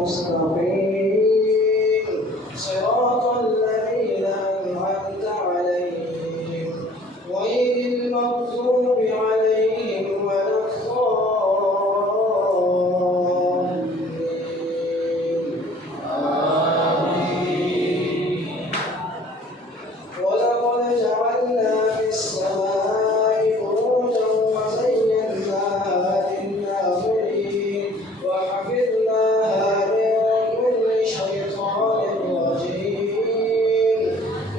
المستقيم صراط الذين أنعمت عليهم غير المغضوب عليهم ولا الضالين آمين. ولقد جعلنا في السماء بروجا وزيناها للناظرين وحفظناها من كل شيطان رجيم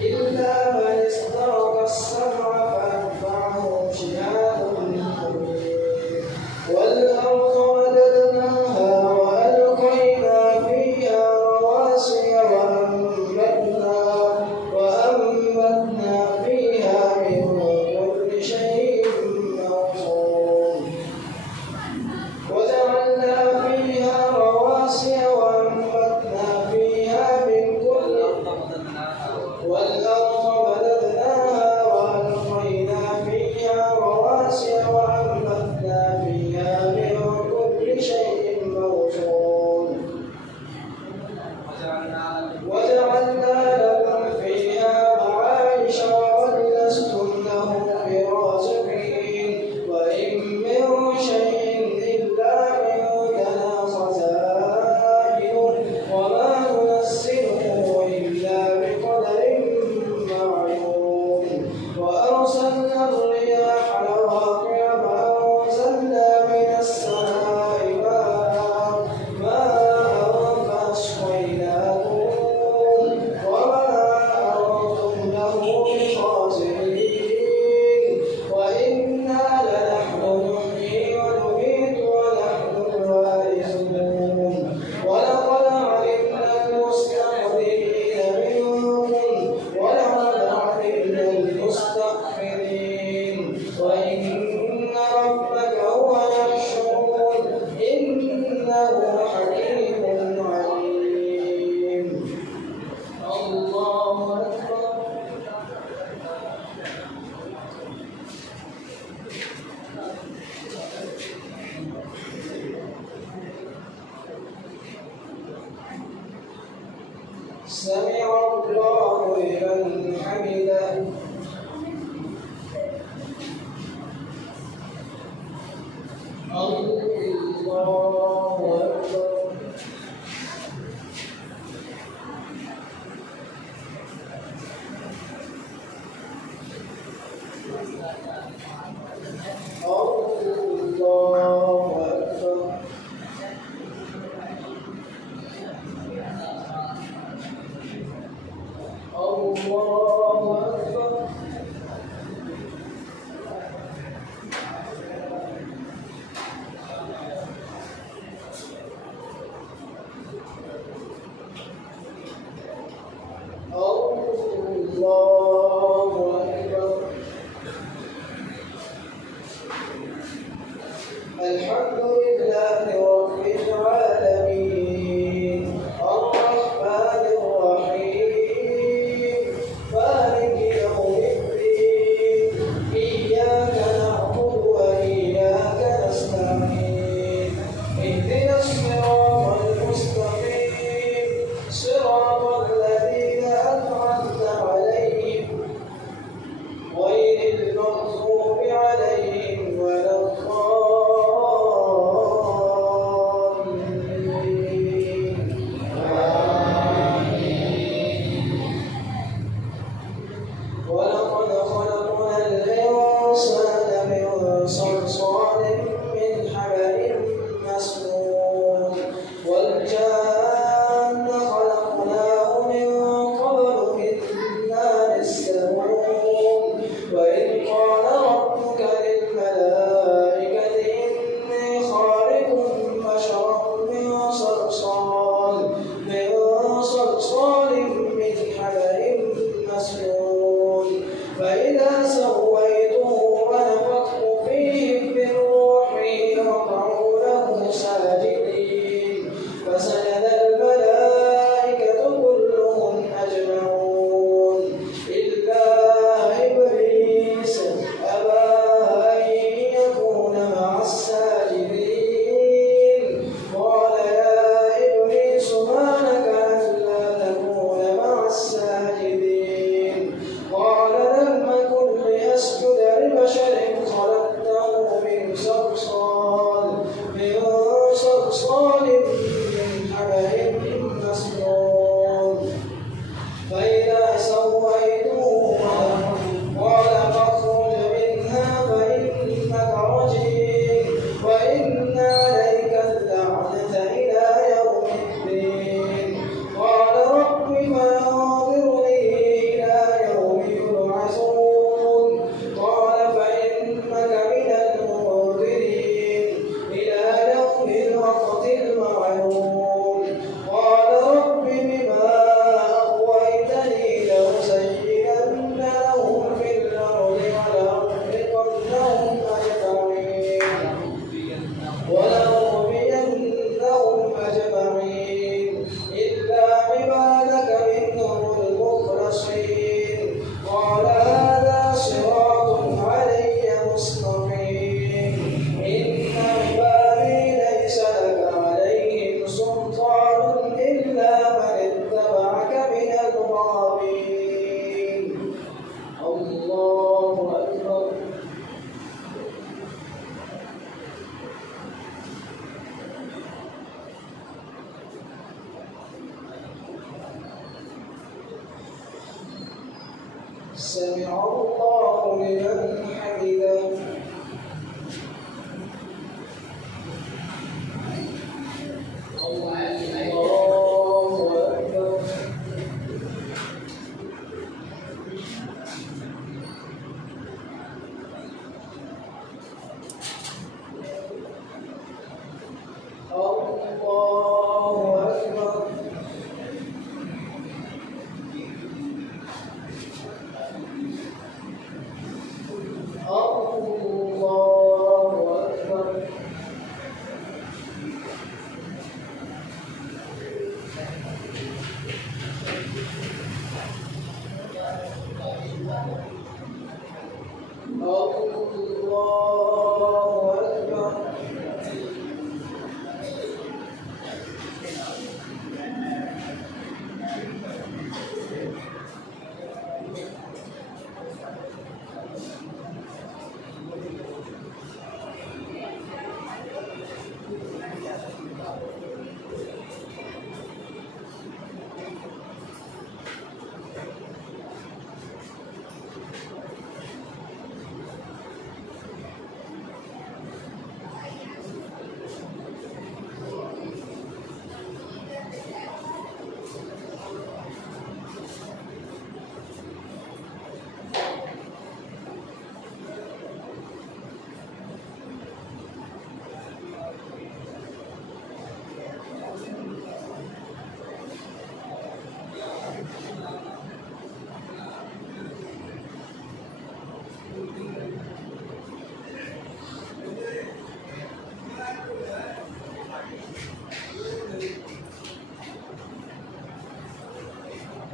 إلا من استرق السمع فأتبعه شهاب مبين. والأرض مددناها وألقينا فيها رواسي وأنبتنا فيها من كل شيء موزون وجعلنا فيها رواسي وأنبتنا فيها من كل والأرض مددناها وألقينا فيها رواسي وأنبتنا فيها من كل شيء موزون وجعلنا لكم فيها معايش وقد لستم له برازقين وإن من شيء إلا عندنا خزائنه وما ننزله إلا بقدر معلوم. وأرسلنا الرياح لواقع فأنزلنا من السماء ماء فأسقيناكم وما أنتم له بخازنين وإنا لنحن نحيي ونميت ونحن الوارثون. ولقد علمنا المستقدمين منكم ولقد علمنا المستأخرين وإن ربك هو يحشرهم إنه حكيم عليم. الله أكبر. سمع الله لمن حمده. الله أكبر. الله أكبر. الله أكبر. الله أكبر. الحمد لله رب العالمين الرحمن الرحيم مالك يوم الدين إياك نعبد وإياك نستعين اهدنا الصراط المستقيم صراط الذين أنعمت عليهم غير المغضوب عليهم ولا الضالين آمين. ولقد خلقنا الإنسان من صلصال من حمأ مسنون والجان خلقناه من قبل من نار السموم. وإذ قال ربك للملائكة إني خالق بشرا من صلصال من حمأ مسنون فإذا سويته ونفخت فيه من روحي فقعوا له ساجدين فسجد سمع الله لمن حمده.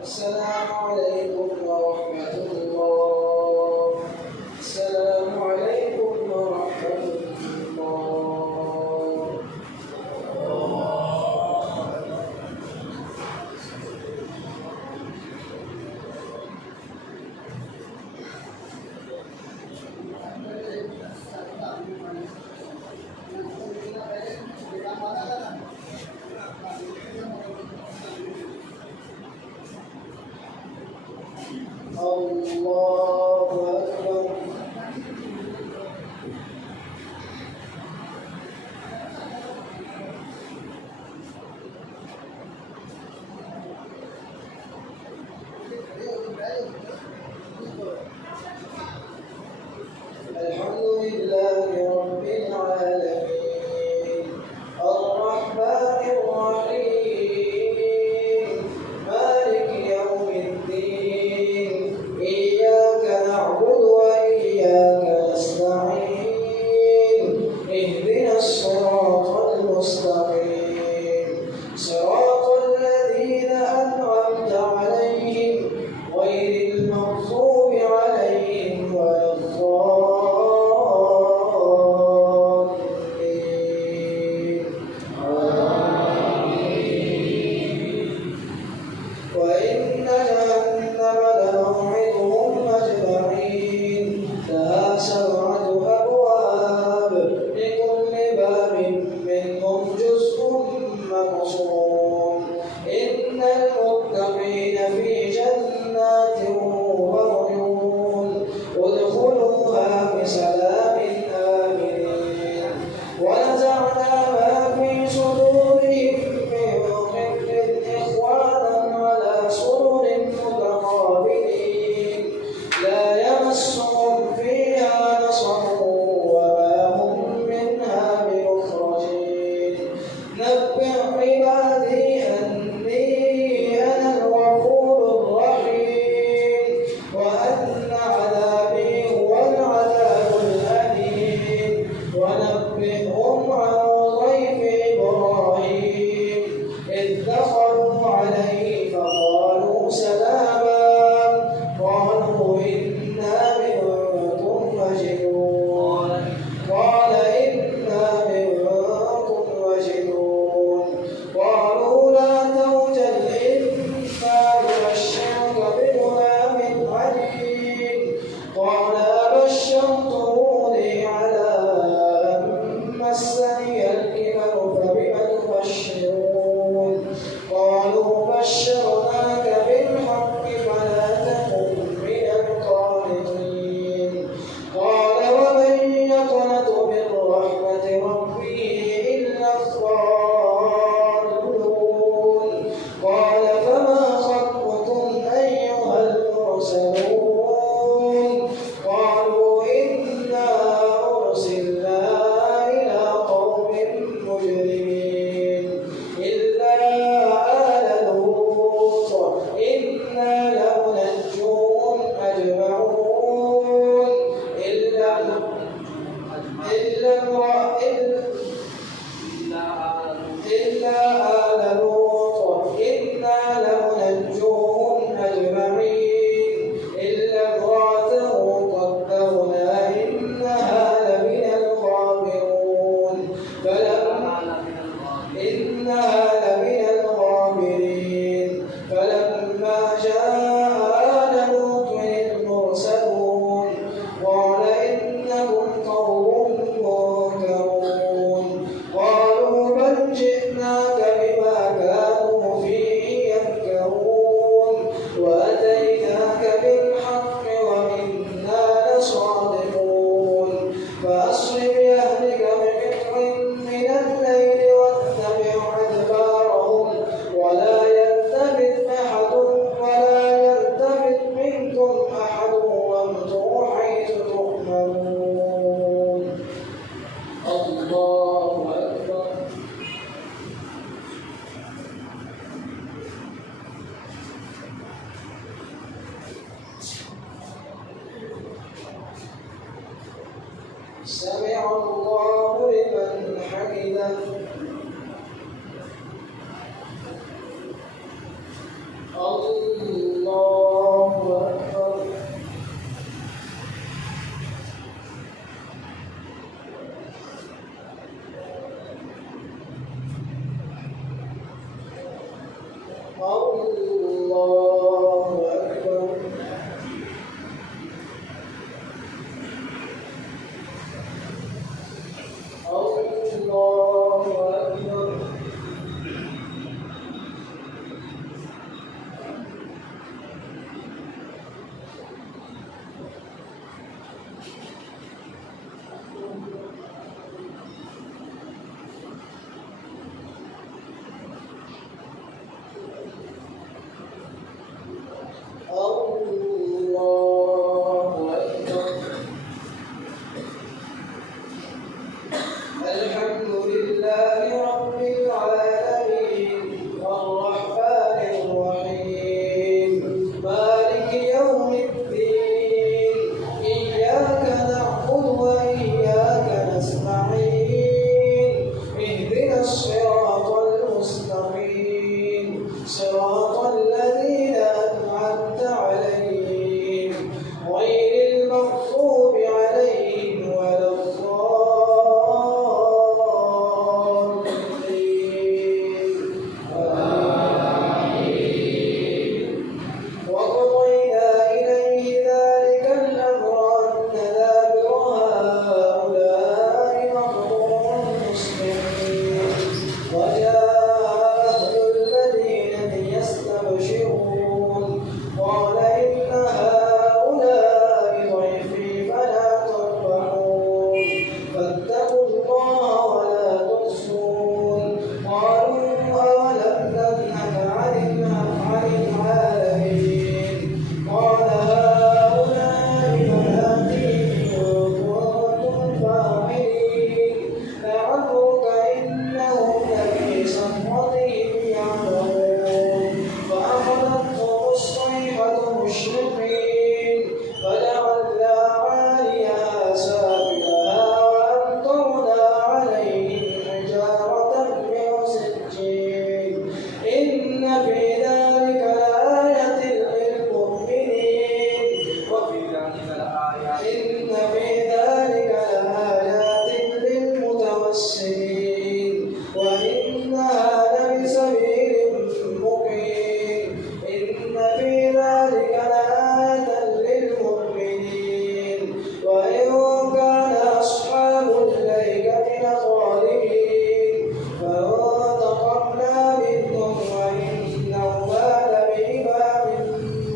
السلام عليكم ورحمة الله. السلام عليكم ورحمة الله. الله أكبر. الحمد لله رب العالمين الرحمن الرحيم مالك يوم الدين إياك نعبد وإياك نستعين اهدنا الصراط المستقيم صراط الذين أنعمت عليهم غير المغضوب عليهم ولا الضالين. وإن جهنم لموعدهم أجمعين لها 7 أبواب لكل باب منهم جزء مقسوم إن المتقين في جنات وعيون ادخلوها بسلام آمنين ونزعنا ما في صدورهم من غل إخوانا على سرر متقابلين لا يمسهم فيها نصب وما هم منها بمخرجين نبئ عبادي أني أنا الغفور الرحيم وأن عذابي هو العذاب الأليم ونبئهم عن ضيف إبراهيم إذ دخلوا عليه فقالوا سلاما قالوا إنا منكم وجلون قال إنا منكم وجلون قال إلا آل لوط إنا لمنجوهم أجمعين إلا امرأته قدرنا إنها لمن الغابرين فلما جاء آل لوط المرسلون قال إنكم قوم منكرون قالوا بل جئناك بما كانوا فيه يمكرون وأتيناك بالحق وإنا لصادقون فأسر بأهلك بقطع من الليل واتبع أدبارهم ولا يلتفت منكم أحد وامضوا حيث تؤمرون. الله أكبر. سمع الله لمن حمده. الله أكبر. الله أكبر. الله أكبر. الحمد لله رب العالمين الرحمن الرحيم مالك يوم الدين إياك نعبد وإياك نستعين اهدنا الصراط المستقيم صراط الذين أنعمت عليهم غير المغضوب عليهم ولا وقضينا إليه ذلك الأمر أن دابر هؤلاء مقطوع مصبحين وجاء أهل المدينة يستبشرون قال إن هؤلاء ضيفي فلا تفضحون فاتقوا الله ولا تخزون قالوا أولم ننهك عن العالمين قال هؤلاء بناتي إن كنتم فاعلين لعمرك إنهم لفي سكرتهم يعمهون فأخذتهم الصيحة مشرقين فجعلنا عاليها سافلها وأمطرنا عليهم حجارة من سجيل إن في ذلك لآية للمؤمنين إن في ذلك لآيات للمتوسمين وإنها لبسبيل مقيم إن في ذلك لآية للمؤمنين وإن كان أصحاب الأيكة لظالمين فانتقمنا منهم وإنهما لبإمام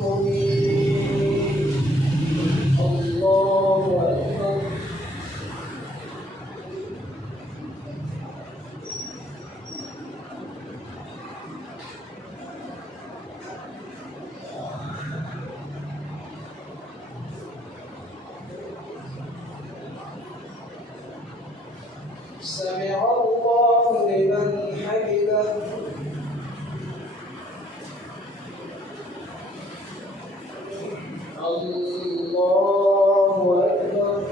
مبين. الله أكبر. سمع الله لمن حمده. الله أكبر.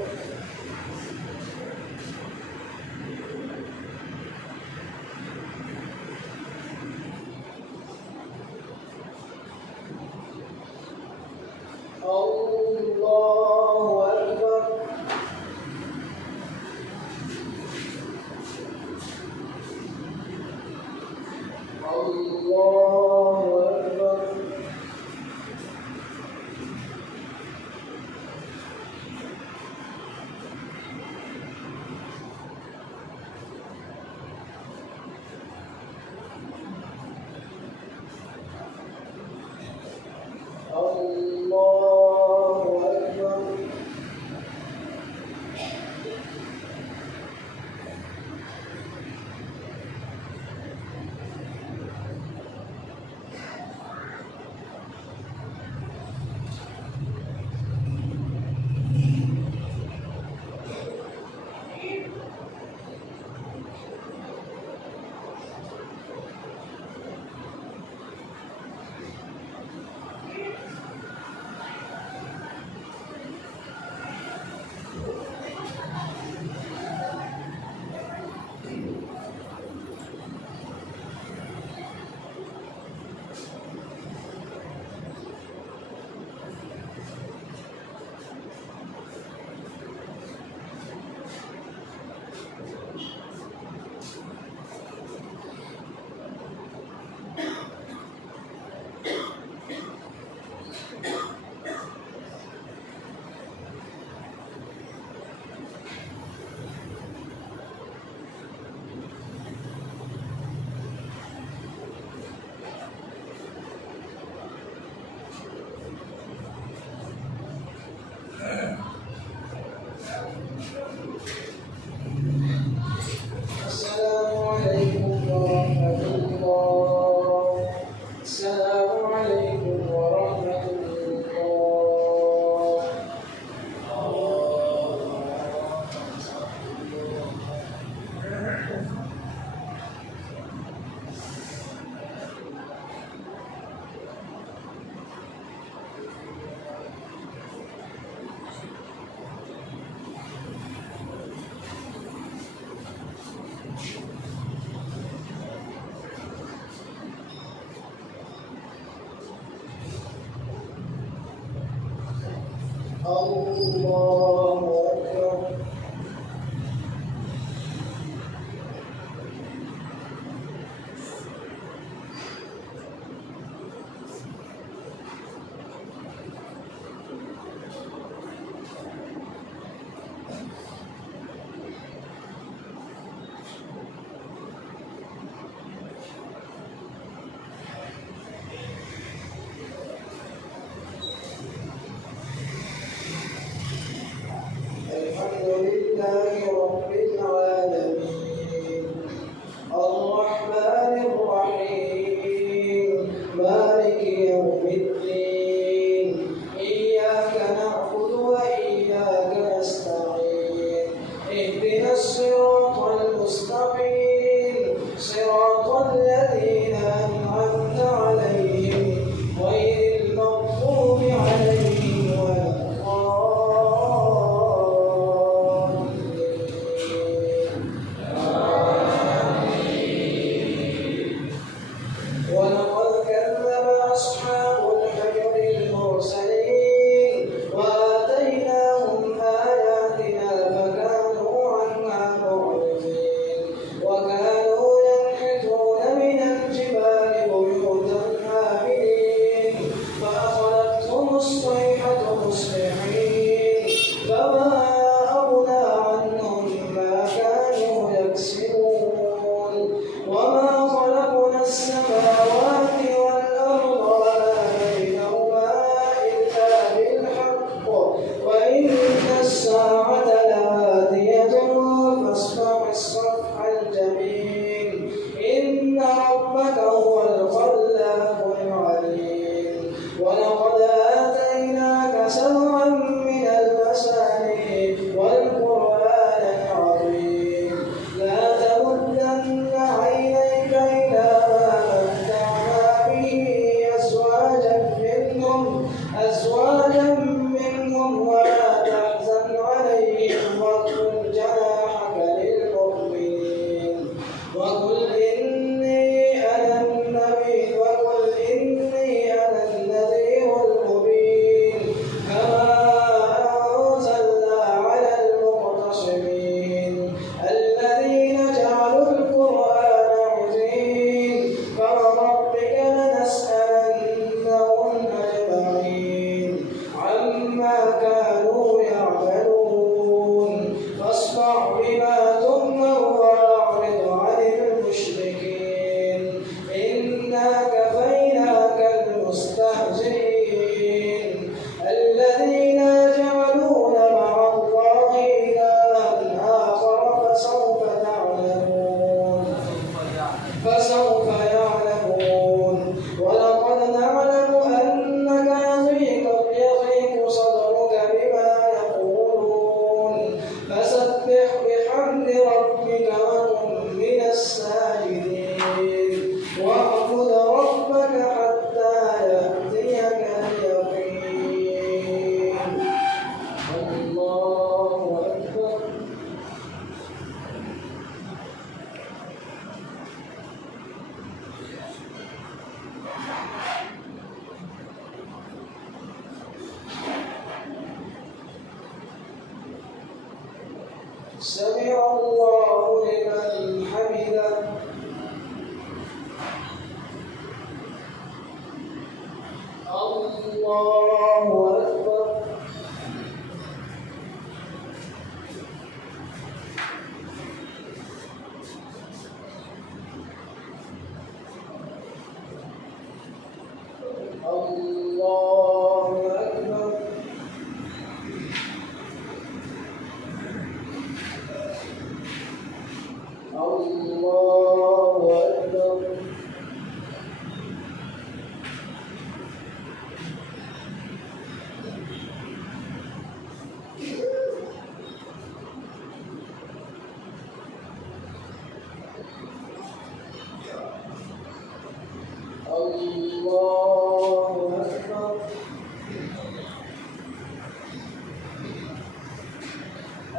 وقل إني أنا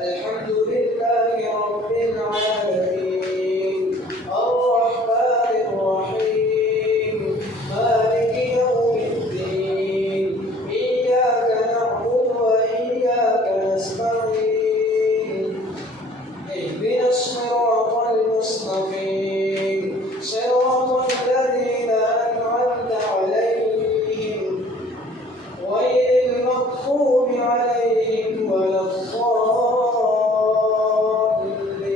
الحمد لله رب العالمين الرحمن الرحيم مالك يوم الدين إياك نعبد وإياك نستعين اهدنا الصراط المستقيم صراط الذين أنعمت عليهم غير المغضوب عليهم ولا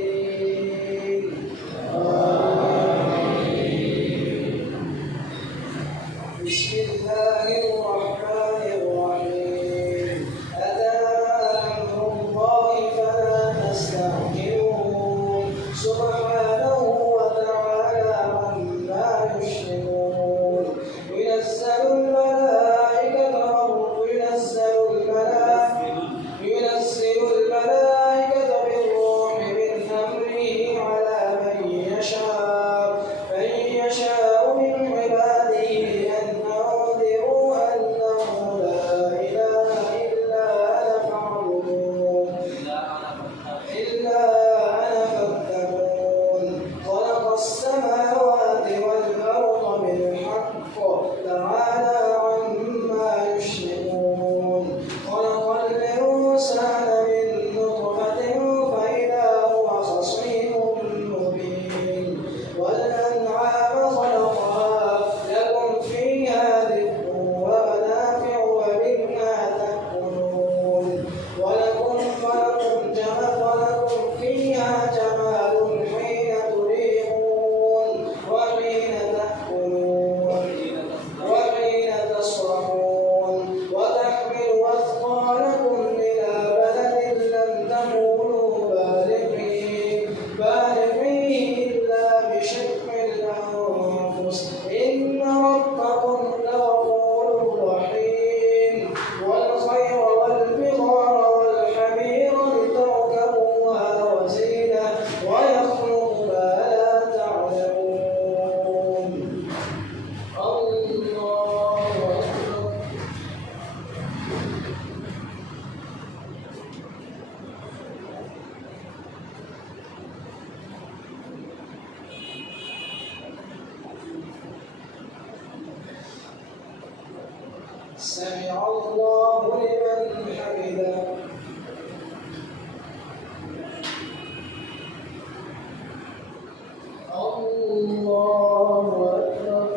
الضالين آمين. بسم الله الرحمن الرحيم أتى أمر الله فلا تستعجلوه سبحانه وتعالى عما يشركون ينزل الملائكة بالروح من أمره على من يشاء من عباده أن أنذروا أنه لا إله إلا أنا فاعبدون خلق السماوات والأرض بالحق تعالى عما يشركون خلق الإنسان من نطفة فإذا هو خصيم مبين والأنعام خلقها لكم فيها دفء ومنافع ومنها تأكلون ولكم فيها جمال حين تريحون وحين تأكلون وحين تصرفون وتحمل أثقالكم إلى بلد لم تكونوا بالغيه إلا بشق الأنفس إن ربكم لغفور رحيم والخير والبغار والحمير لتركبوها وزينة ويخلق ما لا تعلمون الله أكبر سمع الله لمن حمده الله أكبر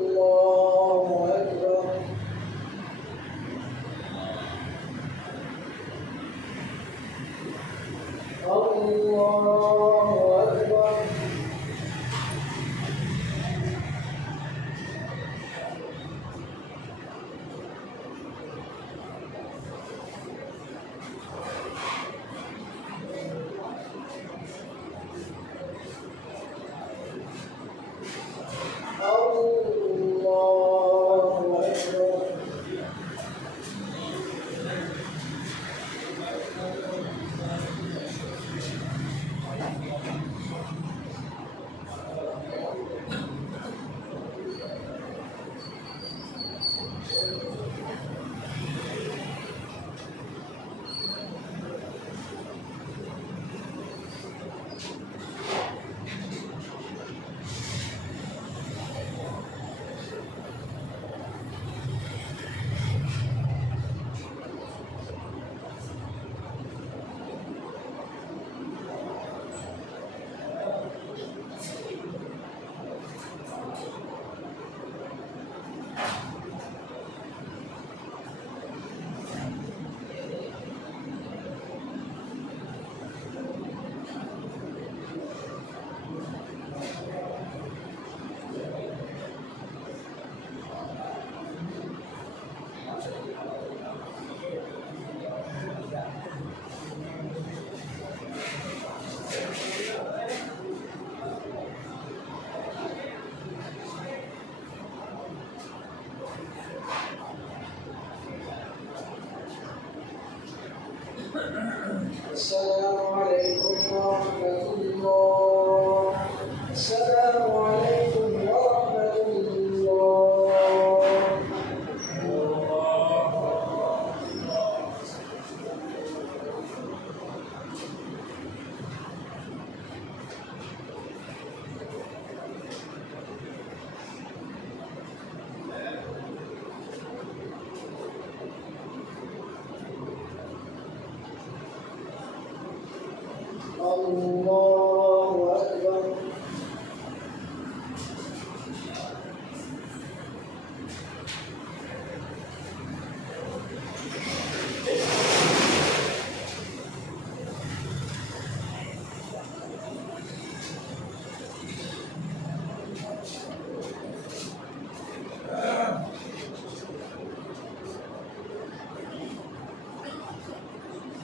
الله أكبر الله السلام عليكم ورحمة الله. السلام عليكم ورحمة الله. الله أكبر.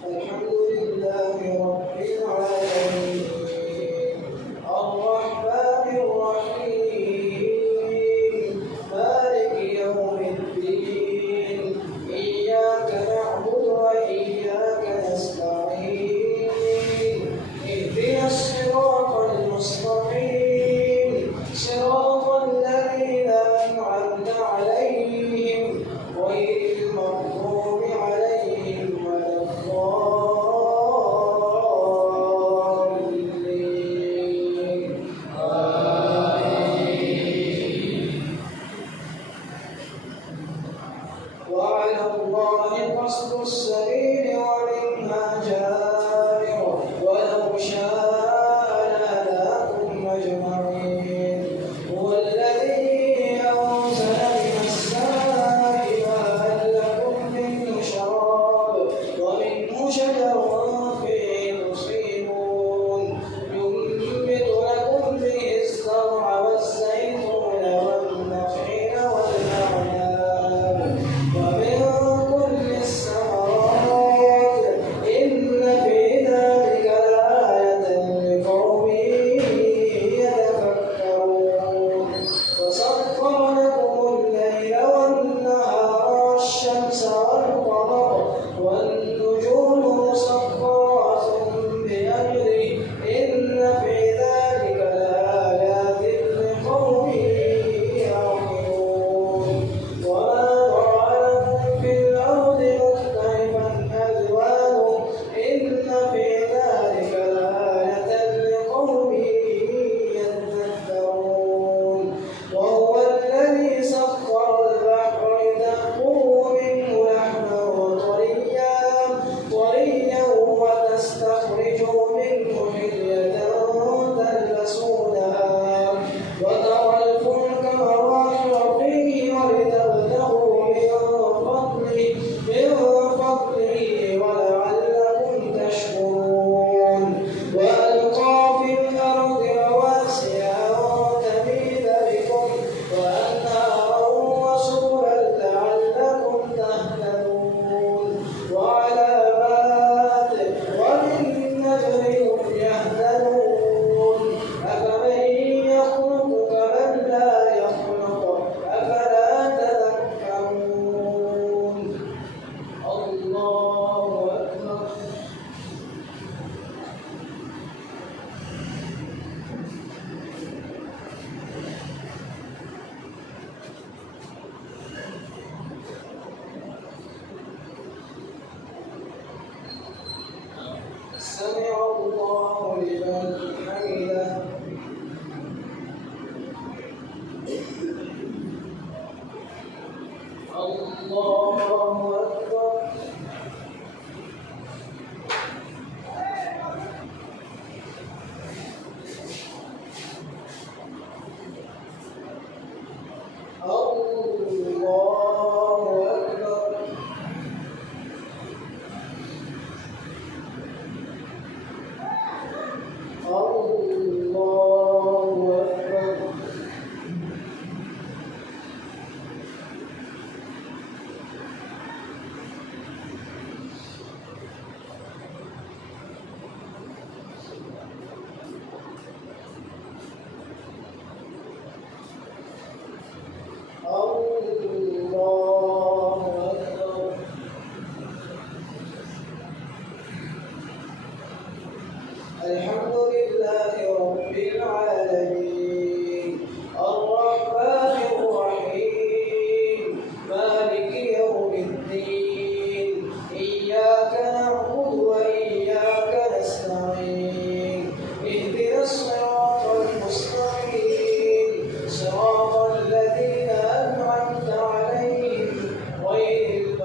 الحمد لله رب العالمين الرحمن الرحيم مالك يوم الدين إياك نعبد وإياك نستعين اهدنا الصراط المستقيم صراط الذين أنعمت عليهم غير المغضوب عليهم ولا الضالين آمين. وعلى الله قصد السبيل ومنها جائر ولو شاء لهداكم أجمعين. هو الذي أنزل من السماء ماء لكم منه شراب ومنه شجر فيه تصيبون ينبت لكم به الزرع والزيتون والنخيل والأعناب ومن كل الثمرات إن في ذلك لآية لقوم يتفكرون. وسخر لكم الليل والنهار والشمس والقمر والنجوم مسخرات بأمره إن في ذلك لآيات لقوم يعقلون. وما ذرأ لكم في الأرض مختلفا ألوانه إن في ذلك لآية لقوم يتذكرون. وهو الذي سخر البحر لتأكلوا منه لحما طريا وتستخرجوا منه حلية تلبسونها وترى الفلك مواخر فيه ولتبتغوا من فضله ولعلكم تشكرون. وألقى في الأرض رواسي أن تميد بكم وأنهارا وسبلا لعلكم تهتدون. وعلامات وبالنجم هم يهتدون. أفمن يخلق كمن لا يخلق أفلا تذكرون. الله أكبر. سمع الله لمن حمده. الله أكبر. الله أكبر.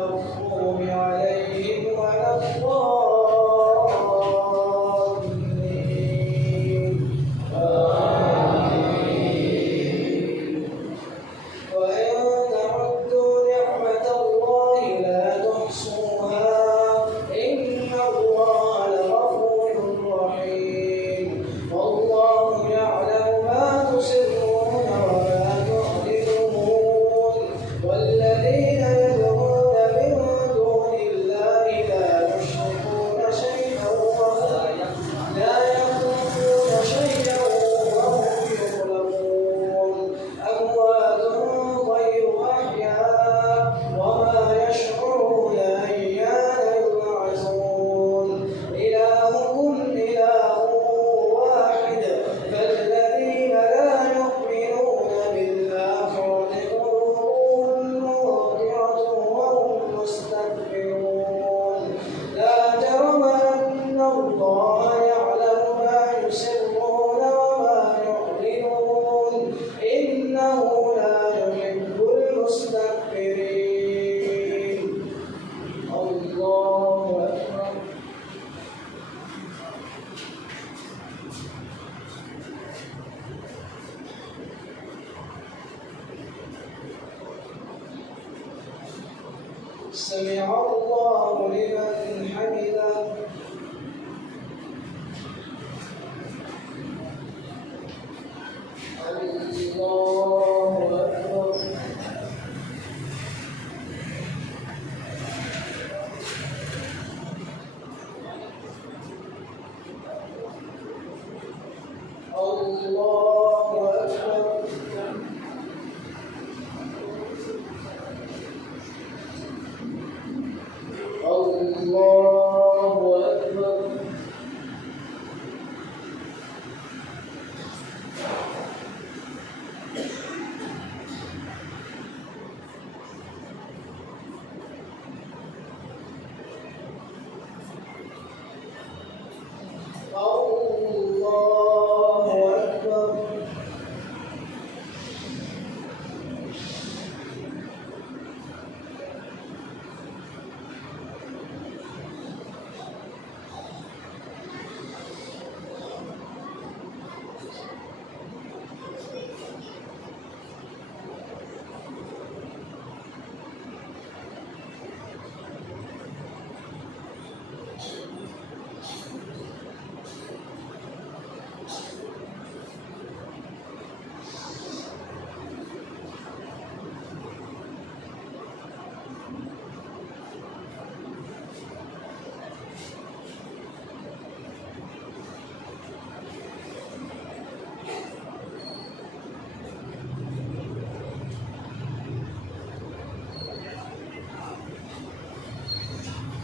المغضوب عليهم ولا الضالين آمين. وإن تعدوا نعمة الله لا تحصوها إن الله لغفور رحيم. والله يعلم ما تسرون وما تعلنون والذين يدعون من دون الله لا يشركون شيئا لا يخلقون شيئا وهم يخلقون أموات غير أحياء وما يشعرون أيان يبعثون إلهكم إله واحد فالذين لا يؤمنون بالآخرة قلوبهم منكرة وهم مستكبرون لا جرم أن الله يعلم ما يسرون وما يعلنون إنه لا يحب المستكبرين. الله أكبر. سمع الله لمن حمده. الله أكبر. الله أكبر. الله أكبر. الله أكبر.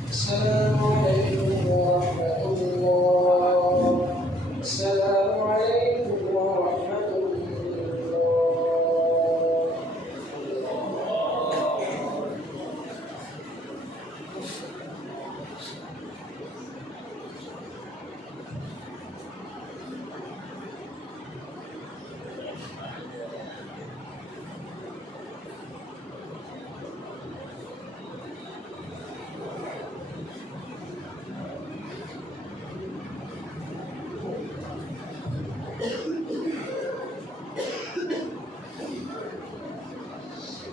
السلام عليكم ورحمة الله. السلام عليكم ورحمة الله.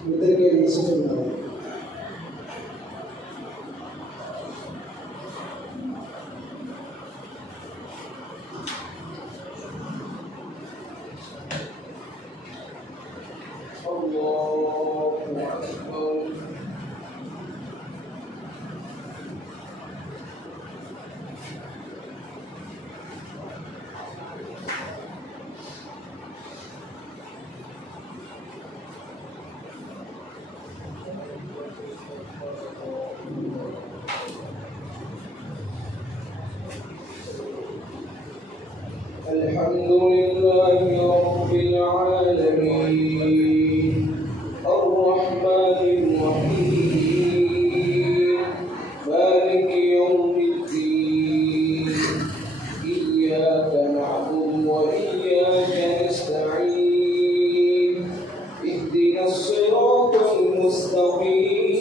Mungkin ini sebenarnya. Allahu Akbar. الحمد لله رب العالمين الرحمن الرحيم مالك يوم الدين إياك نعبد وإياك نستعين اهدنا الصراط المستقيم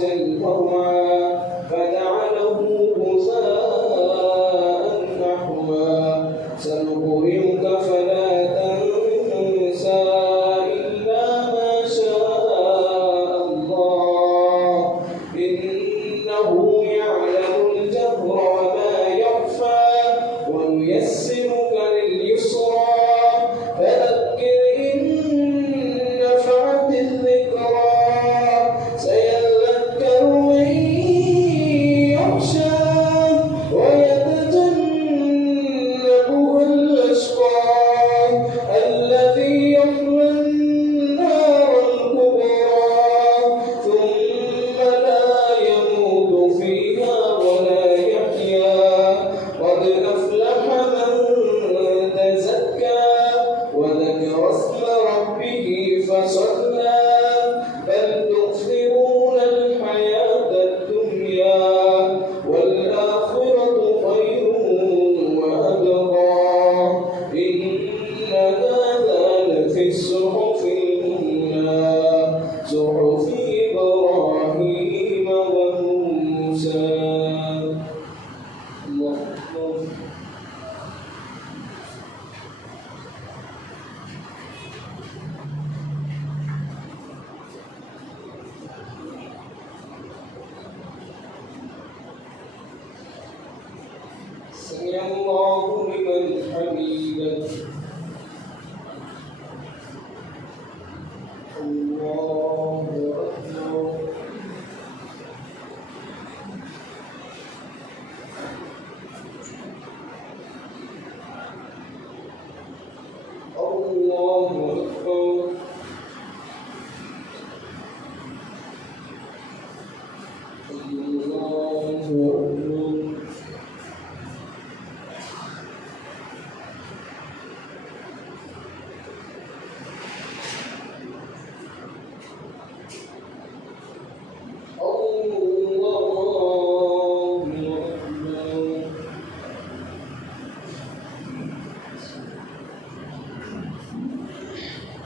المرعى فجعله غثاء نحوا سنقرئك فلا تنسى إلا ما شاء الله إنه يعلم الجهر وما يخفى ونيسرك لليسرى فذكر إن نفعت الذكرى سيذكر من يخشى ويتجنبها الأشقى الذي يصلى النار الكبرى ثم لا يموت فيها ولا يحيا قد أفلح من تزكى وذكر اسم ربه فصلى بل تؤثرون الحياة الدنيا والآخرة خير وأبقى إن هذا لفي الصحف الأولى صحف إبراهيم وموسى. الله أكبر. سمع الله لمن حمده. الله أكبر. الله أكبر. الله أكبر.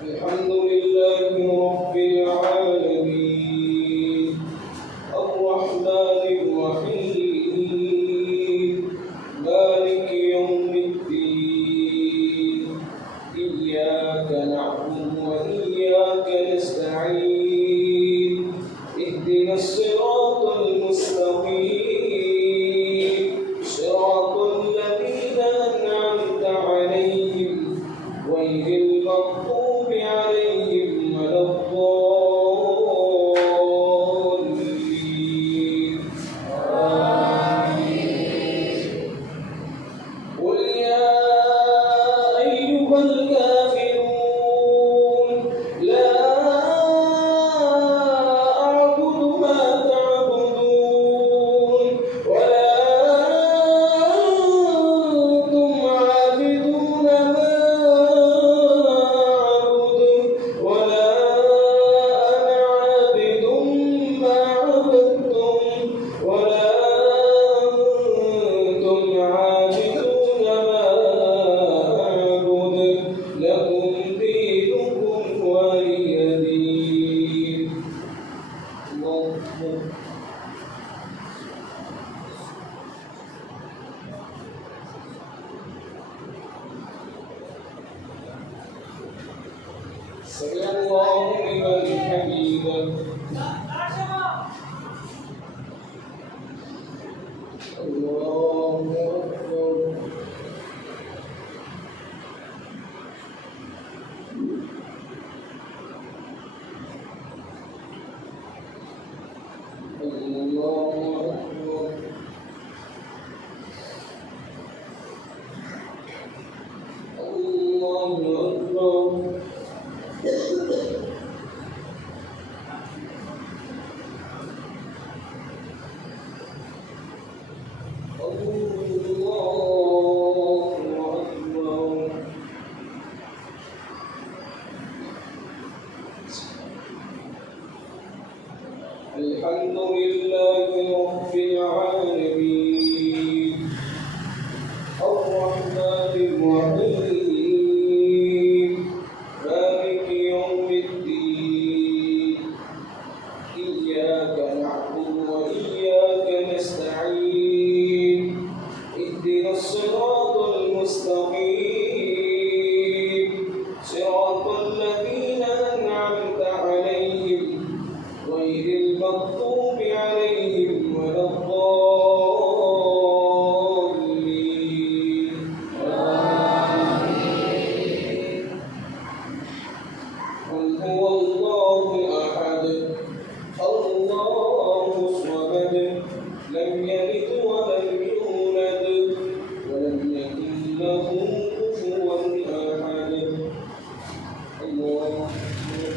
الحمد لله رب العالمين الرحمن الرحيم مالك يوم الدين إياك نعبد وإياك نستعين اهدنا الصراط المستقيم صراط الذين أنعمت عليهم غير المغضوب عليهم ولا الضالين آمين. قل يا أيها الكافرون لا أعبد ما تعبدون ولا أنتم عابدون ما ولا أنا عابد ما عبدتم ولا أنتم عابدون ما أعبد لكم دينكم ولي دين. الله أكبر. سمع الله لمن حمده. الله أكبر. الله أكبر. الله أكبر. الحمد لله رب العالمين الرحمن الرحيم مالك يوم الدين إياك نعبد غير المغضوب عليهم ولا الضالين قل هو الله أحد الله الصمد لم يلد ولم يولد ولم يكن له كفوا أحد الله أكبر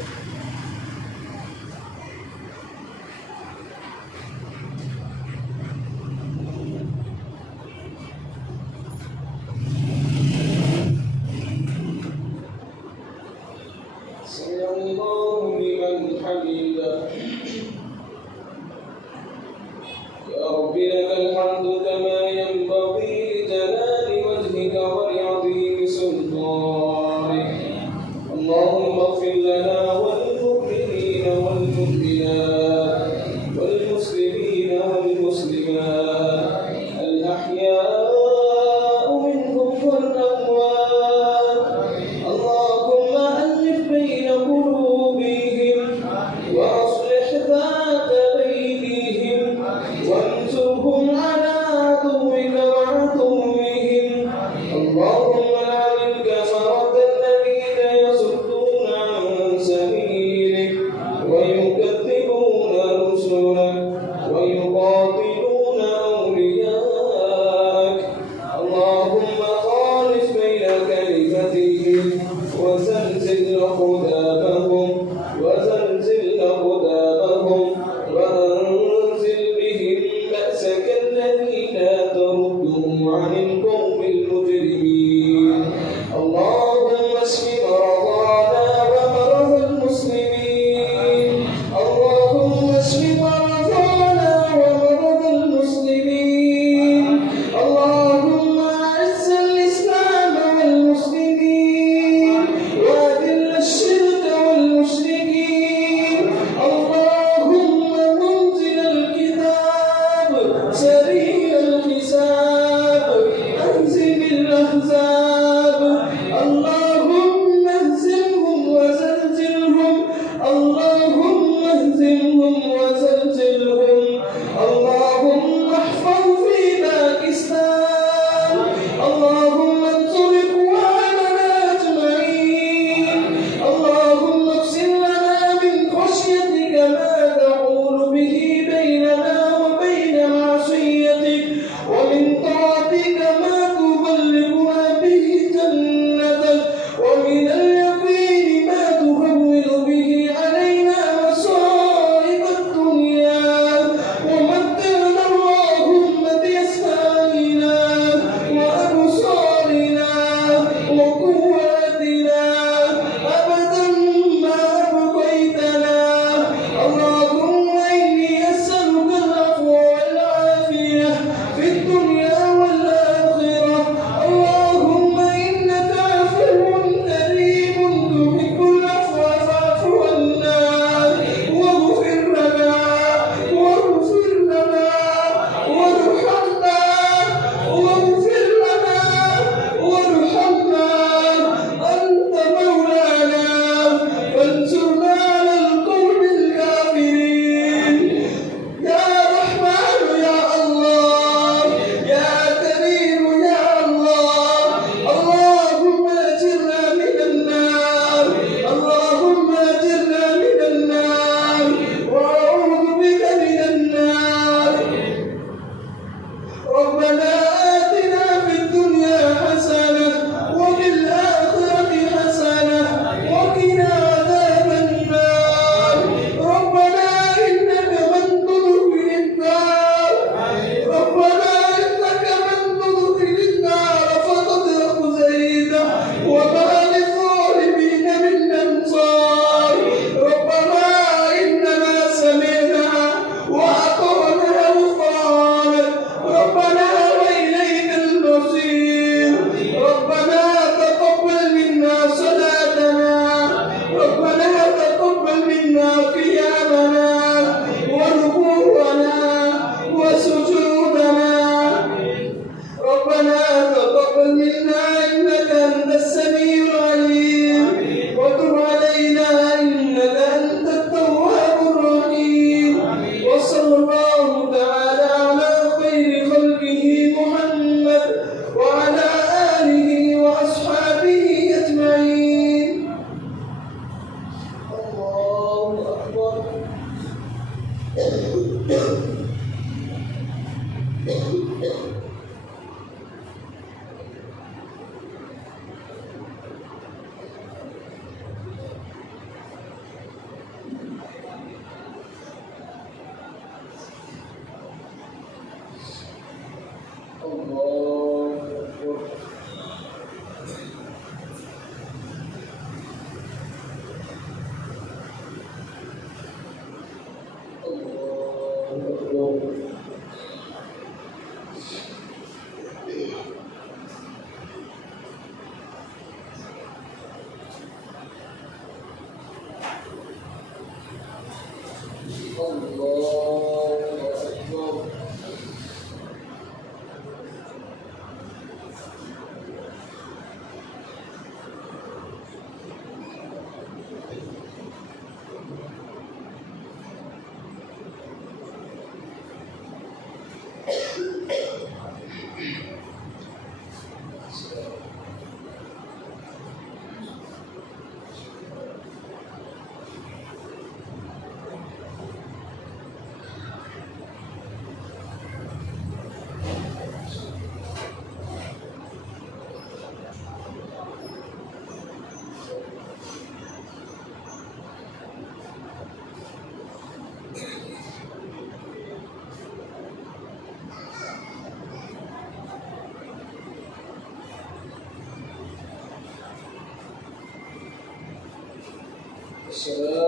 السلام